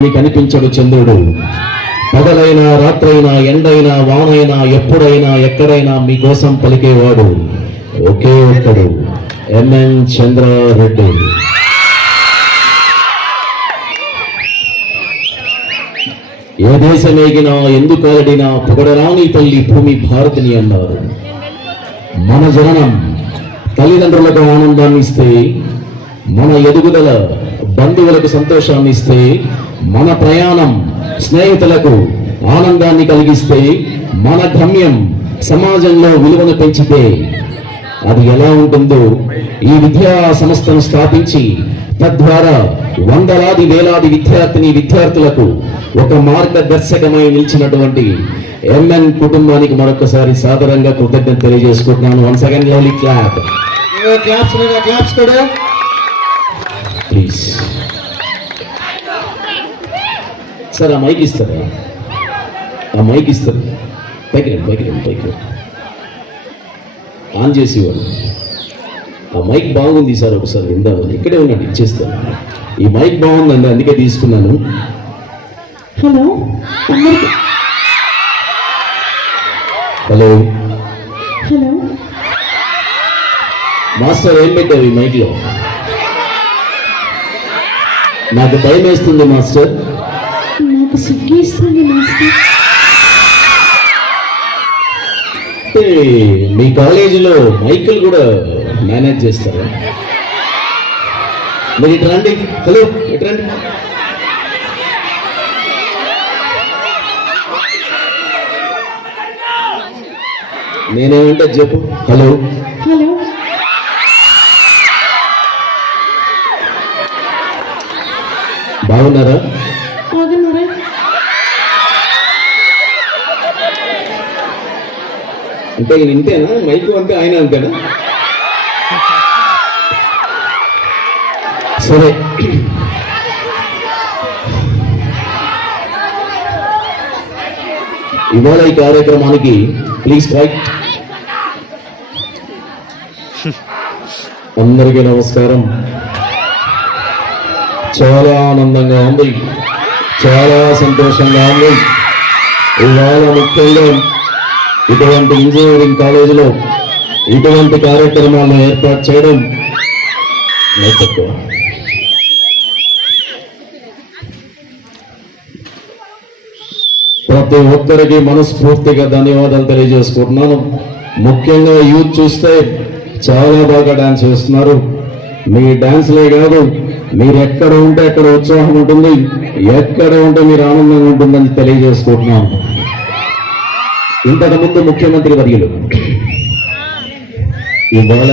కనిపించడు చంద్రుడు. పగలైనా రాత్రైనా ఎండైనా వానైనా ఎప్పుడైనా ఎక్కడైనా మీకోసం పలికేవాడు ఒకే ఒక్కడు, ఎంఎన్ చంద్రారెడ్డి. ఏ దేశమేగినా ఎందుకాలడినా పొగడరాని తల్లి భూమి భారతిని అన్నారు. మన జననం తల్లిదండ్రులకు ఆనందాన్ని ఇస్తే, మన ఎదుగుదల బంధువులకు సంతోషాన్ని ఇస్తే, మన ప్రయాణం స్నేహితులకు ఆనందాన్ని కలిగిస్తే, మన గమ్యం సమాజంలో విలువను పెంచితే అది ఎలా ఉంటుందో ఈ విద్యా సంస్థను స్థాపించి తద్వారా వందలాది వేలాది విద్యార్థులకు ఒక మార్గదర్శకమై నిలిచినటువంటి ఎంఎన్ కుటుంబానికి మరొకసారి సాదరంగా కృతజ్ఞత తెలియజేసుకుంటున్నాను. Once again lovely clap. Claps కూడా ప్లీజ్. సార్ ఆ మైక్ ఇస్తారా? ఆ మైక్ ఇస్తారు. పైకి ఆన్ చేసేవాడు. ఆ మైక్ బాగుంది సార్, ఒకసారి విందామని. ఇక్కడే ఉన్నాడు, ఇచ్చేస్తాను. ఈ మైక్ బాగుందండి, అందుకే తీసుకున్నాను. హలో హలో హలో మాస్టర్, ఏం పెట్టావు ఈ మైక్లో? నాకు భయం వేస్తుంది మాస్టర్. నాకు సిగ్గేస్తుంది మాస్టర్. మీ కాలేజీలో మైకులు కూడా మేనేజ్ చేస్తారా? మీరు ఇటు రండి. హలో, ఇటు రండి. నేనేమంటే చెప్పు. హలో హలో బాగున్నారా? బాగున్నారా? అంటే ఈయన ఇంతేనా? మైకు అంటే ఆయన అంతేనా? సరే, ఇవాళ ఈ కార్యక్రమానికి ప్లీజ్ రైట్. అందరికీ నమస్కారం. చాలా ఆనందంగా ఉంది, చాలా సంతోషంగా ఉంది. ఇవాళ ముఖ్యంగా ఇటువంటి ఇంజనీరింగ్ కాలేజీలో ఇటువంటి కార్యక్రమాలను ఏర్పాటు చేయడం తక్కువ. ప్రతి ఒక్కరికి మనస్ఫూర్తిగా ధన్యవాదాలు తెలియజేసుకుంటున్నాను. ముఖ్యంగా యూత్ చూస్తే చాలా బాగా డాన్స్ చేస్తున్నారు. మీ డాన్స్లే కాదు, మీరు ఎక్కడ ఉంటే అక్కడ ఉత్సాహం ఉంటుంది, ఎక్కడ ఉంటే మీరు ఆనందంగా ఉంటుందని తెలియజేసుకుంటున్నాను. ఇంతకుముందు ముఖ్యమంత్రి వర్యులు ఇవాళ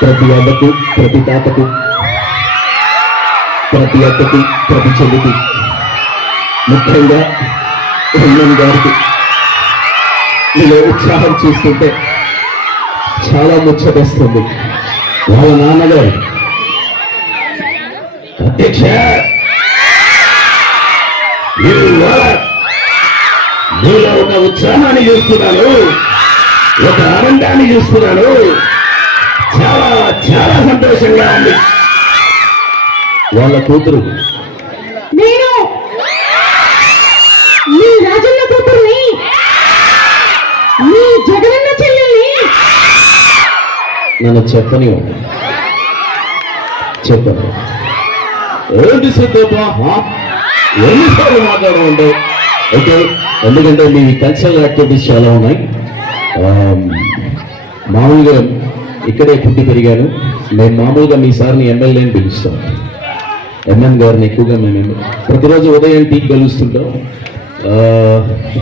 ప్రతి అవ్వకు, ప్రతి తాతకు, ప్రతి అక్కకి, ప్రతి చెల్లికి, ముఖ్యంగా ఎంఎన్ గారికి మీలో ఉత్సాహం చూస్తుంటే చాలా ముచ్చటేస్తుంది. వాళ్ళ నాన్నగారు అధ్యక్ష మీలో ఒక ఉత్సాహాన్ని చూస్తున్నాను, ఒక ఆనందాన్ని చూస్తున్నాను. చాలా చాలా సంతోషంగా ఉంది. వాళ్ళ కూతురు నేను మీ రాజన్న కూతుర్ని, మీ జగనన్న చెల్లెల్ని. నన్ను చెప్పని చెప్పను. ఏంటి సిద్ధప్ప, ఎన్నిసార్లు మాట్లాడమంటే? ఓకే, ఎందుకంటే మీ కల్చరల్ యాక్టివిటీస్ చాలా ఉన్నాయి. మామూలుగా ఇక్కడే పుట్టి పెరిగాను. మేము మామూలుగా మీ సార్ని ఎమ్మెల్యేని పిలుస్తాం. ఎంఎన్ గారిని ఎక్కువగా మేము ప్రతిరోజు ఉదయం టీకి కలుస్తుంటాం.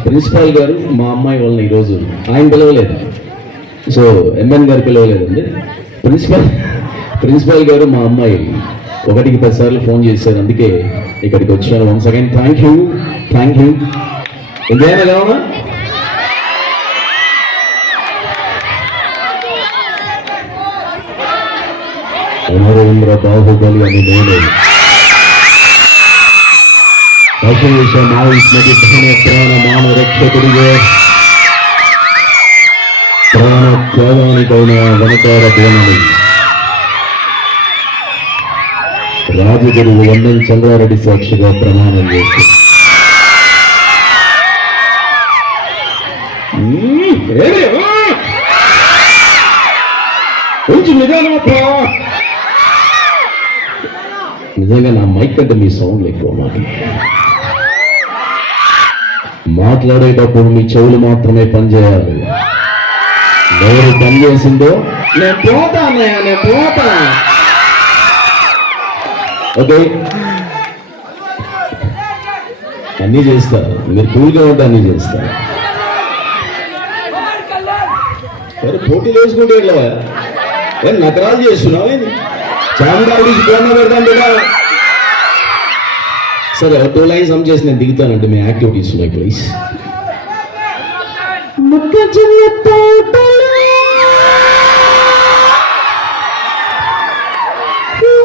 ప్రిన్సిపాల్ గారు మా అమ్మాయి వాళ్ళని ఈరోజు ఆయన పిలవలేదు, సో ఎంఎన్ గారు పిలవలేదండి. ప్రిన్సిపాల్ గారు మా అమ్మాయి 1కి 10 సార్లు ఫోన్ చేశారు, అందుకే ఇక్కడికి వచ్చాను. Once again thank you. ఇంకేమైనా కావాలా? అమరేంద్ర బాహుబలి అని నేను దశేష మావిష్ణది ధన ప్రాణ మాన రక్షకుడిగా ప్రాణ త్యాగానికైన వనకార బోనని రాజగురువు ఎన్ఎన్ చంద్రారెడ్డి సాక్షిగా ప్రమాణం చేస్తుంది. కొంచెం నిదానమప్పా. నిజంగా నా మైక్ అంటే మీ సౌండ్ ఎక్కువ మాట్లాడేటప్పుడు మీ చెవులు మాత్రమే పనిచేయాలి. ఎవరు పని చేసిందో నేను పోతా అన్నయ్య, నేను పోతా. ఓకే, అన్నీ చేస్తారు. మీరు కూల్గా ఉంటే అన్నీ చేస్తారు. సరే పోటీలు వేసుకుంటే వెళ్ళవా? ఏం నకరాలు చేస్తున్నావు? ఏంది చాందాడికి ప్రేమ పెడతాను బిడ్డ. సరే 2 లైన్స్ సమ్ చేసి నేను దిగుతానంటే మీ యాక్టివిటీస్ ఉన్నాయి ప్లీజ్. మొక్కజొన్న తోటలో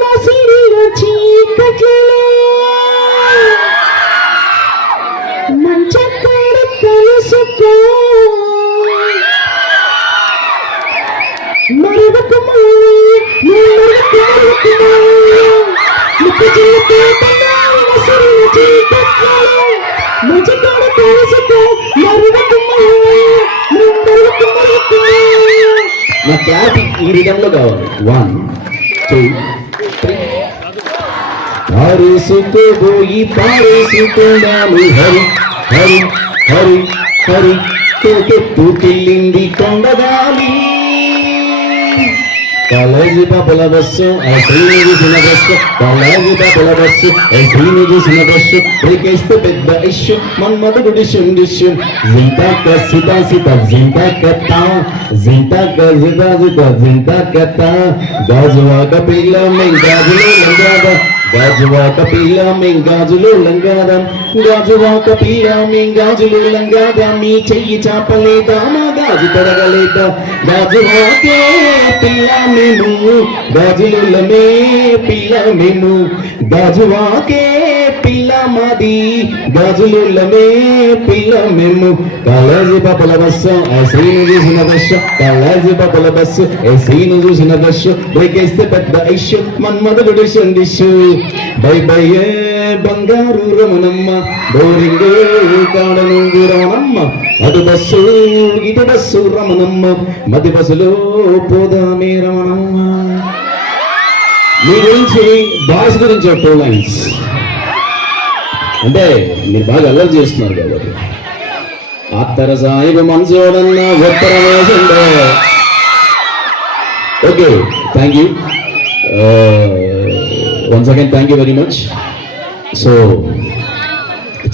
మసిరిన చీకట్లో మంచక్కడ కలుసుకో మరొకమా మొక్కజొన్న తోటలో మసిరిన చీకట్లో మంచక్కడ కలుసుకో నా క్లాప్ ఈ రిధంలో కావాలి. 1 2 3. పారేసుకోబోయి పారేసుకున్నాము హరి హరి హరి హరి కోకెత్తుకెళ్ళింది కొండగాలి. కాలేజీ పాపల బస్సు శ్రీనిధి చిన్న బస్సు, కాలేజీ పాపల బస్సు శ్రీనిధి చిన్న బస్సు, బ్రేకేస్తే పెద్ద ఇష్యూ మన్మధుడు డిష్యూన్ డిష్యూన్. జింతాక సితా సితా జింతాకత జింతాక జితా జితా జింతాకత. గాజువాక పిల్ల మెంగాజులు లంగాద, గాజువాక పిల్ల మెంగాజులు లంగాద, గాజువాక పిల్ల మెంగాజులు లంగాద. మీ చెయ్యి చాపలేదా మా గాజు తొడగలేదా? గాజువాకే పిల్ల మేము గాజులమే పిల్ల మేము, గాజువాకే పిల్ల మాది గాజులమే పిల్ల మేము. కాలేజీ పాపల బస్సు శ్రీను చూసిన బస్సు, కాలేజీ పాపల బస్సు శ్రీను చూసిన బస్సు, బ్రేకేస్తే పెద్ద ఇష్యూ మన్మధుడు డిష్యూన్ డిష్యూ. బై బై బంగారు రమణమ్మ బోరింగ్ కాడనుంగు రామమ్మ, అటు బస్సు ఇటు బస్సు రమణమ్మ, మధ్య బస్సులో పోదామే రమణమ్మ. మీ గురించి బాయ్స్ గురించి 2 లైన్స్. అంటే మీరు బాగా అల్లరి చేస్తున్నారు కాబట్టి. అత్తర సాయిబు మనసోడన్న ఉత్తరం వేసిండే. Okay, thank you once again, thank you very much. So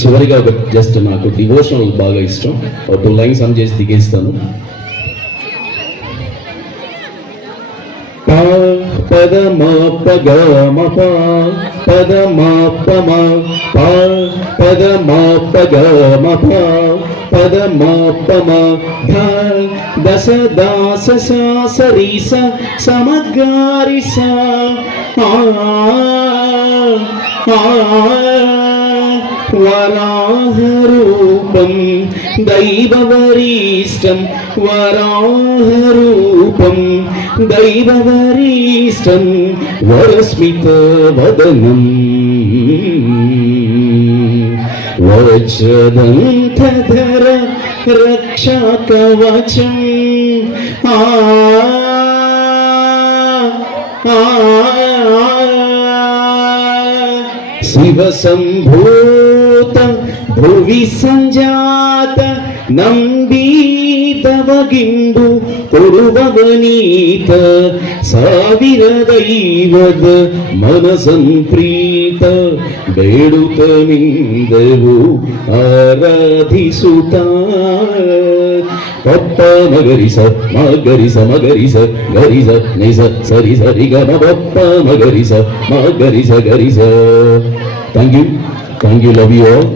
చివరిగా ఒక జస్ట్ నాకు డివోషనల్ బాగా ఇష్టం. 2 లైన్స్ సమ్ చేసి దిగేస్తాను. పద మా పగ మ పద మా పమ పద మా పగ మ పద మా పమ ధ దశ దాస సా సరి స సమగారి సా వరాహరూపం దైవవరీష్టం, వరాహరూపం దైవవరీష్టం, వరస్మిత వదనం వజ్రదంతధర రక్షాకవచం. శివ సంభూత భువి సంజాత ನಂಬೀತವಗಿಂದು ಕೊಡುವವನೀತ ಸಾವಿರ ದೈವದ ಮನಸಂಪ್ರೀತ ಬೇಡುತ್ತ ನಿಂದೆವು ಆರಾಧಿಸುತ್ತ ಪಪ್ಪ ಮಗರಿಸ ಮಗರಿಸ ಮಗರಿಸ ಗರಿಸ ನಿಸ ಸರಿ ಸರಿ ಗಮ ಪಪ್ಪ ಮಗರಿಸ ಮಗರಿಸ ಗರಿಸ. Thank you, love you all.